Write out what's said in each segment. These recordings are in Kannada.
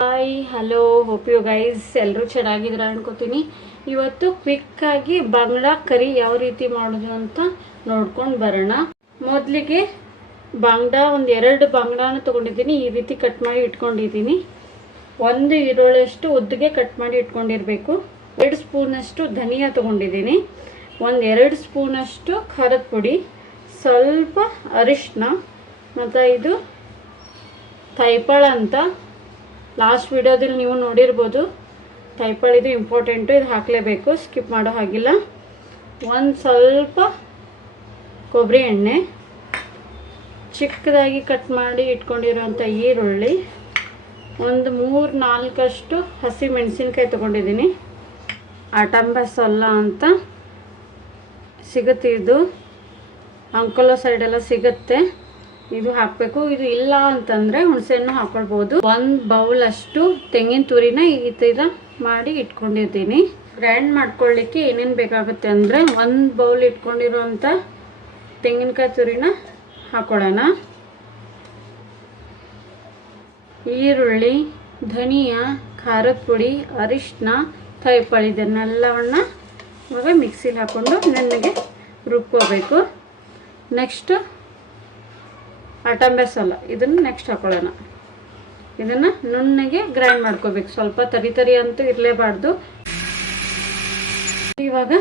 Hi hello hope you guys ಎಲ್ಲರೂ ಚೆನ್ನಾಗಿದ್ದೀರಾ ಅನ್ಕೋತೀನಿ. ಇವತ್ತು ಕ್ವಿಕ್ಕಾಗಿ ಬಾಂಗ್ಡಾ ಕರಿ ಯಾವ ರೀತಿ ಮಾಡೋದು ಅಂತ ನೋಡ್ಕೊಂಡು ಬರೋಣ. ಮೊದಲಿಗೆ ಬಾಂಗ್ಡಾ ಒಂದು 2 ಬಾಂಗ್ಡಾನ ತೊಗೊಂಡಿದ್ದೀನಿ. ಈ ರೀತಿ ಕಟ್ ಮಾಡಿ ಇಟ್ಕೊಂಡಿದ್ದೀನಿ. 1 ಈರುಳ್ಳಿಯಷ್ಟು ಉದ್ದಗೆ ಕಟ್ ಮಾಡಿ ಇಟ್ಕೊಂಡಿರಬೇಕು. 2 ಸ್ಪೂನಷ್ಟು ಧನಿಯಾ ತೊಗೊಂಡಿದ್ದೀನಿ. 2 ಸ್ಪೂನಷ್ಟು ಖಾರದ ಪುಡಿ, ಸ್ವಲ್ಪ ಅರಿಶಿನ, ಮತ್ತು ಇದು ತೈಪಾಳ ಅಂತ ಲಾಸ್ಟ್ ವಿಡಿಯೋದಲ್ಲಿ ನೀವು ನೋಡಿರ್ಬೋದು. ತೈಪಾಳ ಇದು ಇಂಪಾರ್ಟೆಂಟು, ಇದು ಹಾಕಲೇಬೇಕು, ಸ್ಕಿಪ್ ಮಾಡೋ ಹಾಗಿಲ್ಲ. ಸ್ವಲ್ಪ ಕೊಬ್ಬರಿ ಎಣ್ಣೆ, ಚಿಕ್ಕದಾಗಿ ಕಟ್ ಮಾಡಿ ಇಟ್ಕೊಂಡಿರೋಂಥ ಈರುಳ್ಳಿ, 3-4 ಹಸಿ ಮೆಣಸಿನ್ಕಾಯಿ ತೊಗೊಂಡಿದ್ದೀನಿ. ಆಟಂ ಮಸಾಲ ಅಂತ ಸಿಗುತ್ತೆ, ಇದು ಅಂಕೋಲ ಸೈಡೆಲ್ಲ ಸಿಗುತ್ತೆ, ಇದು ಹಾಕಬೇಕು. ಇದು ಇಲ್ಲ ಅಂತಂದರೆ ಹುಣಸೆಹಣ್ಣು ಹಾಕೊಳ್ಬೋದು. 1 ಬೌಲ್ ಅಷ್ಟು ತೆಂಗಿನ ತುರಿನ ಈ ಥರ ಮಾಡಿ ಇಟ್ಕೊಂಡಿದ್ದೀನಿ. ಗ್ರೈಂಡ್ ಮಾಡ್ಕೊಳ್ಳಿಕ್ಕೆ ಏನೇನು ಬೇಕಾಗುತ್ತೆ ಅಂದರೆ 1 ಬೌಲ್ ಇಟ್ಕೊಂಡಿರೋಂಥ ತೆಂಗಿನಕಾಯಿ ತುರಿನ ಹಾಕೊಳ್ಳೋಣ. ಈರುಳ್ಳಿ, ಧನಿಯಾ, ಖಾರದ ಪುಡಿ, ಅರಿಶಿನ, ತೈಪಾಳ ಇದನ್ನೆಲ್ಲವನ್ನ ಇವಾಗ ಮಿಕ್ಸಿಲಿ ಹಾಕ್ಕೊಂಡು ನುಣ್ಣಗೆ ರುಬ್ಕೋಬೇಕು. ನೆಕ್ಸ್ಟ್ ಆಟಂ ಮಸಾಲ ಇದನ್ನು ನೆಕ್ಸ್ಟ್ ಹಾಕೊಳ್ಳೋಣ. ಇದನ್ನು ನುಣ್ಣಗೆ ಗ್ರೈಂಡ್ ಮಾಡ್ಕೋಬೇಕು. ಸ್ವಲ್ಪ ತರಿ ಅಂತೂ ಇರಲೇಬಾರ್ದು. ಇವಾಗ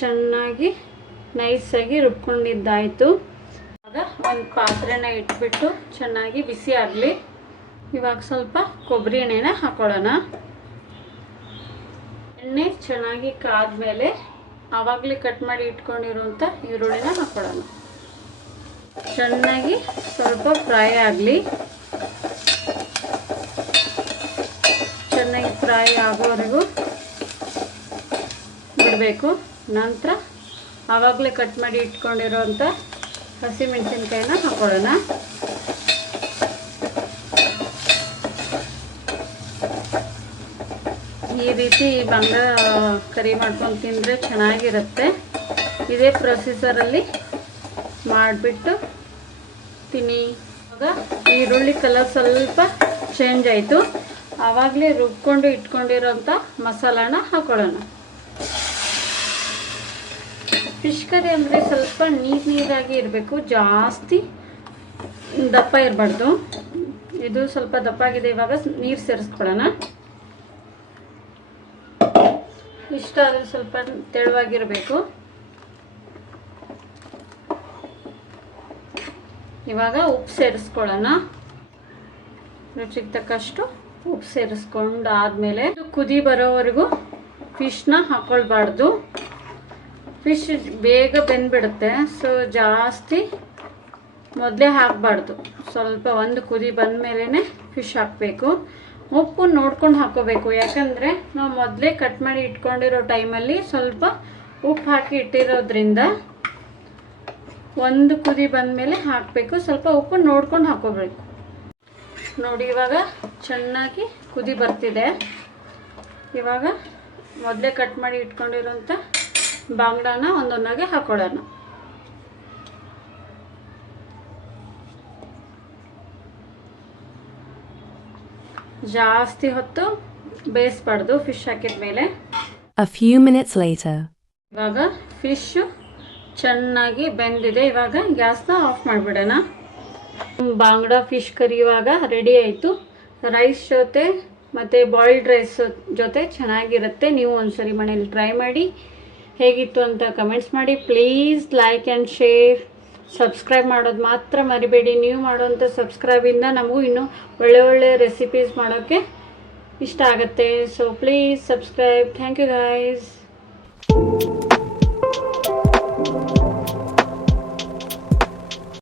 ಚೆನ್ನಾಗಿ ನೈಸಾಗಿ ರುಬ್ಕೊಂಡಿದ್ದಾಯಿತು. ಇವಾಗ ಒಂದು ಪಾತ್ರೆನ ಇಟ್ಬಿಟ್ಟು ಚೆನ್ನಾಗಿ ಬಿಸಿ ಆಗಲಿ. ಇವಾಗ ಸ್ವಲ್ಪ ಕೊಬ್ಬರಿ ಎಣ್ಣೆನ ಹಾಕೊಳ್ಳೋಣ. ಎಣ್ಣೆ ಚೆನ್ನಾಗಿ ಕಾದ್ಮೇಲೆ ಆವಾಗಲೇ ಕಟ್ ಮಾಡಿ ಇಟ್ಕೊಂಡಿರುವಂಥ ಈರುಳ್ಳಿನ ಹಾಕೊಳ್ಳೋಣ. ಚೆನ್ನಾಗಿ ಸ್ವಲ್ಪ ಫ್ರೈ ಆಗಲಿ. ಚೆನ್ನಾಗಿ ಫ್ರೈ ಆಗೋವರೆಗೂ ಬಿಡಬೇಕು. ನಂತರ ಆವಾಗಲೇ ಕಟ್ ಮಾಡಿ ಇಟ್ಕೊಂಡಿರೋಂಥ ಹಸಿಮೆಣಸಿನ್ಕಾಯಿನ ಹಾಕೊಳ್ಳೋಣ. ಈ ರೀತಿ ಬಾಂಗ್ಡಾ ಕರಿ ಮಾಡ್ಕೊಂಡು ತಿಂದರೆ ಚೆನ್ನಾಗಿರುತ್ತೆ. ಇದೇ ಪ್ರೊಸೀಜರಲ್ಲಿ ಮಾಡಿಬಿಟ್ಟು ತಿನ್ನಿ. ಇವಾಗ ಈರುಳ್ಳಿ ಕಲರ್ ಸ್ವಲ್ಪ ಚೇಂಜ್ ಆಯಿತು. ಆವಾಗಲೇ ರುಬ್ಕೊಂಡು ಇಟ್ಕೊಂಡಿರೋಂಥ ಮಸಾಲಾನ ಹಾಕೊಳ್ಳೋಣ. ಫಿಶ್ ಕರಿ ಅಂದರೆ ಸ್ವಲ್ಪ ನೀರಾಗಿ ಇರಬೇಕು, ಜಾಸ್ತಿ ದಪ್ಪ ಇರಬಾರ್ದು. ಇದು ಸ್ವಲ್ಪ ದಪ್ಪ ಆಗಿದೆ. ಇವಾಗ ನೀರು ಸೇರಿಸ್ಕೊಳ್ಳೋಣ. ಇಷ್ಟ ಆದರೆ ಸ್ವಲ್ಪ ತೆಳುವಾಗಿರಬೇಕು. ಇವಾಗ ಉಪ್ಪು ಸೇರಿಸ್ಕೊಳ್ಳೋಣ. ರುಚಿಗೆ ತಕ್ಕಷ್ಟು ಉಪ್ಪು ಸೇರಿಸ್ಕೊಂಡಾದ್ಮೇಲೆ ಕುದಿ ಬರೋವರೆಗೂ ಫಿಶ್ನ ಹಾಕೊಳ್ಬಾರ್ದು. ಫಿಶ್ ಬೇಗ ಬೆಂದ್ಬಿಡುತ್ತೆ. ಸೊ ಜಾಸ್ತಿ ಮೊದಲೇ ಹಾಕಬಾರ್ದು. ಸ್ವಲ್ಪ ಒಂದು ಕುದಿ ಬಂದ ಮೇಲೇ ಫಿಶ್ ಹಾಕಬೇಕು. ಉಪ್ಪು ನೋಡ್ಕೊಂಡು ಹಾಕೋಬೇಕು. ಯಾಕಂದರೆ ನಾವು ಮೊದಲೇ ಕಟ್ ಮಾಡಿ ಇಟ್ಕೊಂಡಿರೋ ಟೈಮಲ್ಲಿ ಸ್ವಲ್ಪ ಉಪ್ಪು ಹಾಕಿ ಇಟ್ಟಿರೋದ್ರಿಂದ ಒಂದು ಕುದಿ ಬಂದಮೇಲೆ ಹಾಕಬೇಕು. ಸ್ವಲ್ಪ ಉಪ್ಪು ನೋಡ್ಕೊಂಡು ಹಾಕೋಬೇಕು. ನೋಡಿ ಇವಾಗ ಚೆನ್ನಾಗಿ ಕುದಿ ಬರ್ತಿದೆ. ಇವಾಗ ಮೊದಲೇ ಕಟ್ ಮಾಡಿ ಇಟ್ಕೊಂಡಿರೋಂಥ ಬಾಂಗ್ಡಾನ ಒಂದೊಂದಾಗೆ ಹಾಕೊಳ್ಳೋಣ. ಜಾಸ್ತಿ ಹೊತ್ತು ಬೇಯಿಸಬಾರ್ದು ಫಿಶ್ ಹಾಕಿದ ಮೇಲೆ. A few minutes later. ಇವಾಗ ಫಿಶ್ ಚೆನ್ನಾಗಿ ಬೆಂದಿದೆ. ಇವಾಗ ಗ್ಯಾಸ್ನ ಆಫ್ ಮಾಡಿಬಿಡೋಣ. ಬಾಂಗ್ಡಾ ಫಿಶ್ ಕರಿ ಇವಾಗ ರೆಡಿ ಆಯಿತು. ರೈಸ್ ಜೊತೆ ಮತ್ತು ಬಾಯ್ಲ್ಡ್ ರೈಸ್ ಜೊತೆ ಚೆನ್ನಾಗಿರುತ್ತೆ. ನೀವು ಒಂದ್ಸರಿ ಮನೇಲಿ ಟ್ರೈ ಮಾಡಿ. ಹೇಗಿತ್ತು ಅಂತ ಕಮೆಂಟ್ಸ್ ಮಾಡಿ. Please like and share, subscribe ಮಾಡೋದು ಮಾತ್ರ ಮರಿಬೇಡಿ. ನೀವು ಮಾಡೋಂಥ ಸಬ್ಸ್ಕ್ರೈಬಿಂದ ನಮಗೂ ಇನ್ನೂ ಒಳ್ಳೆ ರೆಸಿಪೀಸ್ ಮಾಡೋಕ್ಕೆ ಇಷ್ಟ ಆಗುತ್ತೆ. So please subscribe. Thank you guys.